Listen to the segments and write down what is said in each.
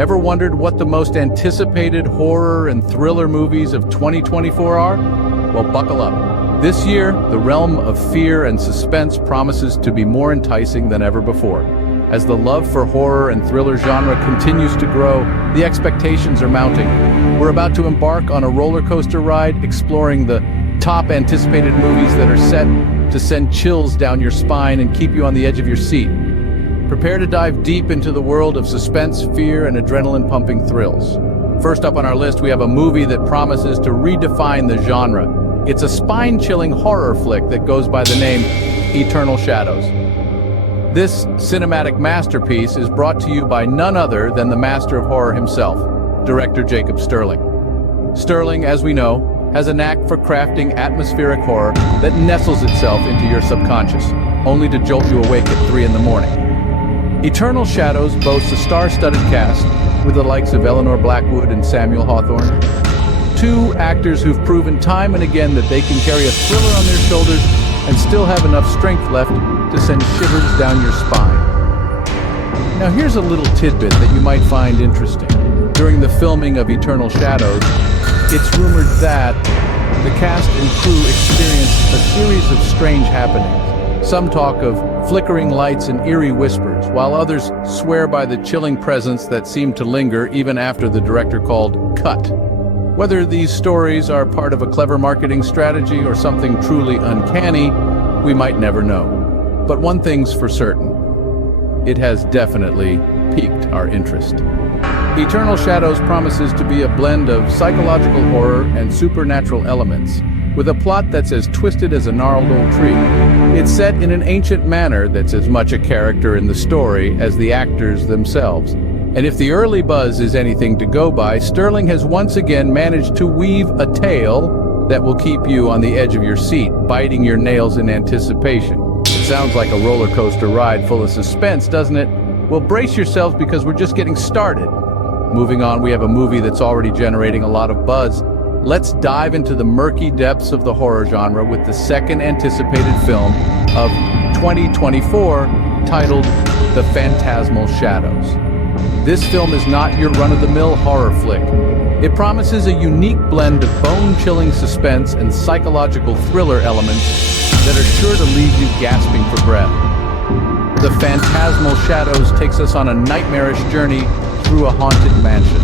Ever wondered what the most anticipated horror and thriller movies of 2024 are? Well, buckle up. This year, the realm of fear and suspense promises to be more enticing than ever before. As the love for horror and thriller genre continues to grow, the expectations are mounting. We're about to embark on a roller coaster ride exploring the top anticipated movies that are set to send chills down your spine and keep you on the edge of your seat. Prepare to dive deep into the world of suspense, fear, and adrenaline-pumping thrills. First up on our list, we have a movie that promises to redefine the genre. It's a spine-chilling horror flick that goes by the name Eternal Shadows. This cinematic masterpiece is brought to you by none other than the master of horror himself, director Jacob Sterling. Sterling, as we know, has a knack for crafting atmospheric horror that nestles itself into your subconscious, only to jolt you awake at 3 in the morning. Eternal Shadows boasts a star-studded cast with the likes of Eleanor Blackwood and Samuel Hawthorne, two actors who've proven time and again that they can carry a thriller on their shoulders and still have enough strength left to send shivers down your spine. Now here's a little tidbit that you might find interesting. During the filming of Eternal Shadows, it's rumored that the cast and crew experienced a series of strange happenings. Some talk of flickering lights and eerie whispers, while others swear by the chilling presence that seemed to linger even after the director called cut. Whether these stories are part of a clever marketing strategy or something truly uncanny, we might never know. But one thing's for certain, it has definitely piqued our interest. Eternal Shadows promises to be a blend of psychological horror and supernatural elements, with a plot that's as twisted as a gnarled old tree. It's set in an ancient manor that's as much a character in the story as the actors themselves. And if the early buzz is anything to go by, Sterling has once again managed to weave a tale that will keep you on the edge of your seat, biting your nails in anticipation. It sounds like a roller coaster ride full of suspense, doesn't it? Well, brace yourselves because we're just getting started. Moving on, we have a movie that's already generating a lot of buzz. Let's dive into the murky depths of the horror genre with the second anticipated film of 2024, titled The Phantasmal Shadows. This film is not your run-of-the-mill horror flick. It promises a unique blend of bone-chilling suspense and psychological thriller elements that are sure to leave you gasping for breath. The Phantasmal Shadows takes us on a nightmarish journey through a haunted mansion,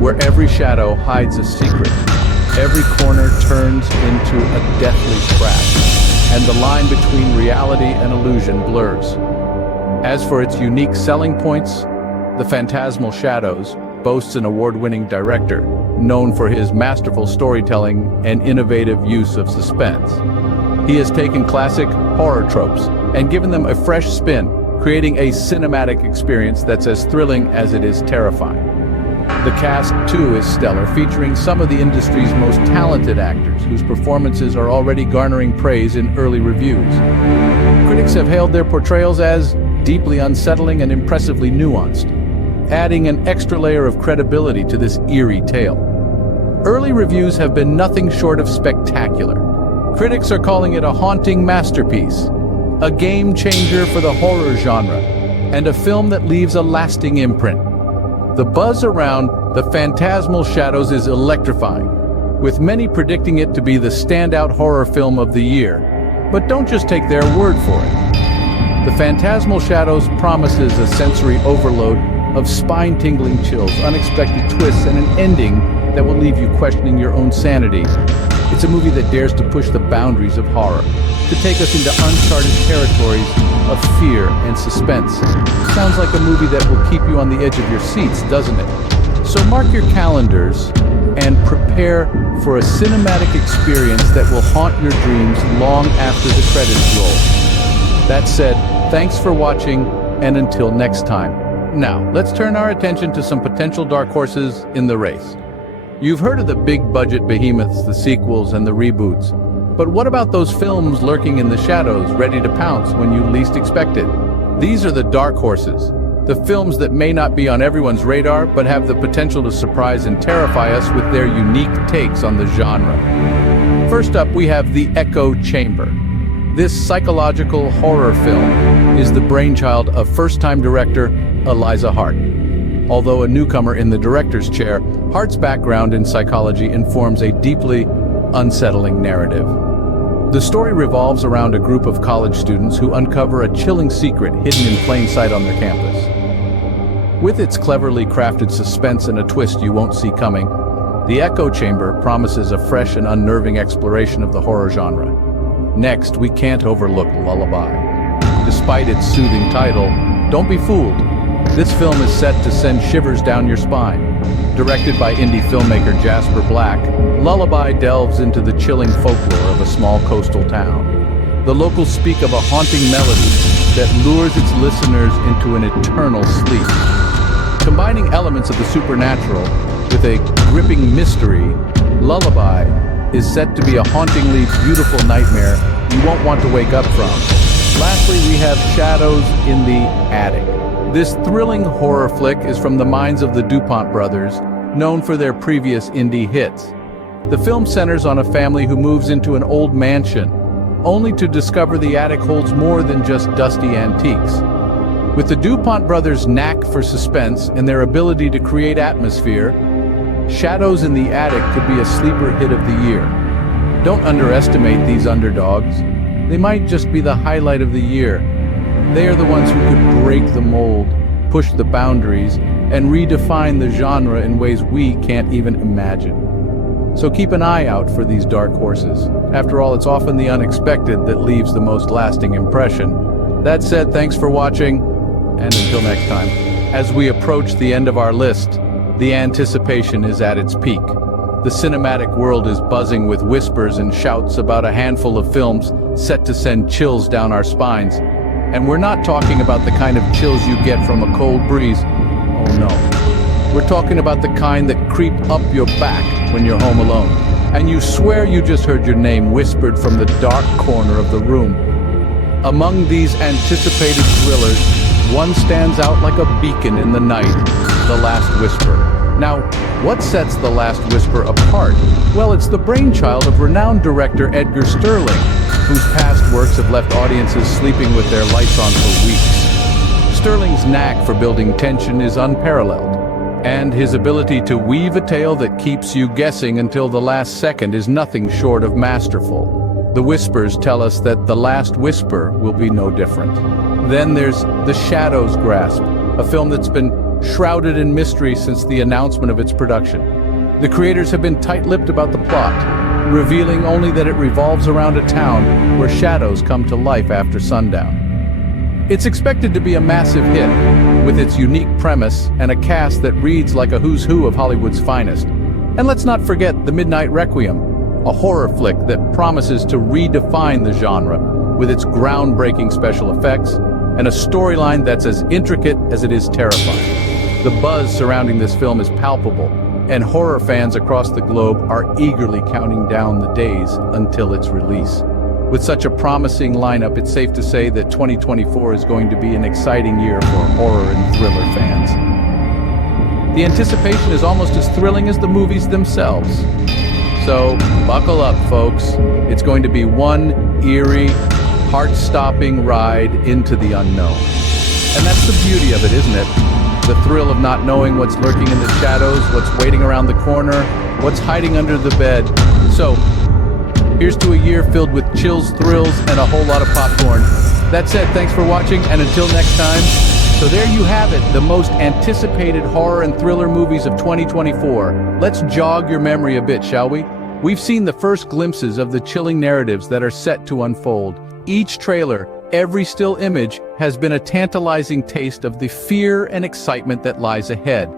where every shadow hides a secret, every corner turns into a deathly trap, and the line between reality and illusion blurs. As for its unique selling points, The Phantasmal Shadows boasts an award-winning director known for his masterful storytelling and innovative use of suspense. He has taken classic horror tropes and given them a fresh spin, creating a cinematic experience that's as thrilling as it is terrifying. The cast, too, is stellar, featuring some of the industry's most talented actors, whose performances are already garnering praise in early reviews. Critics have hailed their portrayals as deeply unsettling and impressively nuanced, adding an extra layer of credibility to this eerie tale. Early reviews have been nothing short of spectacular. Critics are calling it a haunting masterpiece, a game changer for the horror genre, and a film that leaves a lasting imprint. The buzz around The Phantasmal Shadows is electrifying, with many predicting it to be the standout horror film of the year. But don't just take their word for it. The Phantasmal Shadows promises a sensory overload of spine-tingling chills, unexpected twists, and an ending that will leave you questioning your own sanity. It's a movie that dares to push the boundaries of horror, to take us into uncharted territories of fear and suspense. Sounds like a movie that will keep you on the edge of your seats, doesn't it? So mark your calendars and prepare for a cinematic experience that will haunt your dreams long after the credits roll. That said, thanks for watching, and until next time. Now, let's turn our attention to some potential dark horses in the race. You've heard of the big-budget behemoths, the sequels, and the reboots. But what about those films lurking in the shadows, ready to pounce when you least expect it? These are the dark horses, the films that may not be on everyone's radar, but have the potential to surprise and terrify us with their unique takes on the genre. First up, we have The Echo Chamber. This psychological horror film is the brainchild of first-time director Eliza Hart. Although a newcomer in the director's chair, Hart's background in psychology informs a deeply unsettling narrative. The story revolves around a group of college students who uncover a chilling secret hidden in plain sight on their campus. With its cleverly crafted suspense and a twist you won't see coming, The Echo Chamber promises a fresh and unnerving exploration of the horror genre. Next, we can't overlook Lullaby. Despite its soothing title, don't be fooled. This film is set to send shivers down your spine. Directed by indie filmmaker Jasper Black, Lullaby delves into the chilling folklore of a small coastal town. The locals speak of a haunting melody that lures its listeners into an eternal sleep. Combining elements of the supernatural with a gripping mystery, Lullaby is set to be a hauntingly beautiful nightmare you won't want to wake up from. Lastly, we have Shadows in the Attic. This thrilling horror flick is from the minds of the DuPont brothers, known for their previous indie hits. The film centers on a family who moves into an old mansion, only to discover the attic holds more than just dusty antiques. With the DuPont brothers' knack for suspense and their ability to create atmosphere, Shadows in the Attic could be a sleeper hit of the year. Don't underestimate these underdogs. They might just be the highlight of the year. They are the ones who could break the mold, push the boundaries, and redefine the genre in ways we can't even imagine. So keep an eye out for these dark horses. After all, it's often the unexpected that leaves the most lasting impression. That said, thanks for watching, and until next time. As we approach the end of our list, the anticipation is at its peak. The cinematic world is buzzing with whispers and shouts about a handful of films set to send chills down our spines. And we're not talking about the kind of chills you get from a cold breeze. Oh no. We're talking about the kind that creep up your back when you're home alone, and you swear you just heard your name whispered from the dark corner of the room. Among these anticipated thrillers, one stands out like a beacon in the night, The Last Whisper. Now, what sets The Last Whisper apart? Well, it's the brainchild of renowned director Edgar Sterling, whose past works have left audiences sleeping with their lights on for weeks. Sterling's knack for building tension is unparalleled, and his ability to weave a tale that keeps you guessing until the last second is nothing short of masterful. The whispers tell us that The Last Whisper will be no different. Then there's The Shadows Grasp, a film that's been shrouded in mystery since the announcement of its production. The creators have been tight-lipped about the plot, revealing only that it revolves around a town where shadows come to life after sundown. It's expected to be a massive hit, with its unique premise and a cast that reads like a who's who of Hollywood's finest. And let's not forget The Midnight Requiem, a horror flick that promises to redefine the genre with its groundbreaking special effects and a storyline that's as intricate as it is terrifying. The buzz surrounding this film is palpable, and horror fans across the globe are eagerly counting down the days until its release. With such a promising lineup, it's safe to say that 2024 is going to be an exciting year for horror and thriller fans. The anticipation is almost as thrilling as the movies themselves. So, buckle up, folks. It's going to be one eerie, heart-stopping ride into the unknown. And that's the beauty of it, isn't it? The thrill of not knowing what's lurking in the shadows, what's waiting around the corner, what's hiding under the bed. So, here's to a year filled with chills, thrills, and a whole lot of popcorn. That said, thanks for watching, and until next time. So there you have it, the most anticipated horror and thriller movies of 2024. Let's jog your memory a bit, shall we? We've seen the first glimpses of the chilling narratives that are set to unfold. Each trailer, every still image, has been a tantalizing taste of the fear and excitement that lies ahead.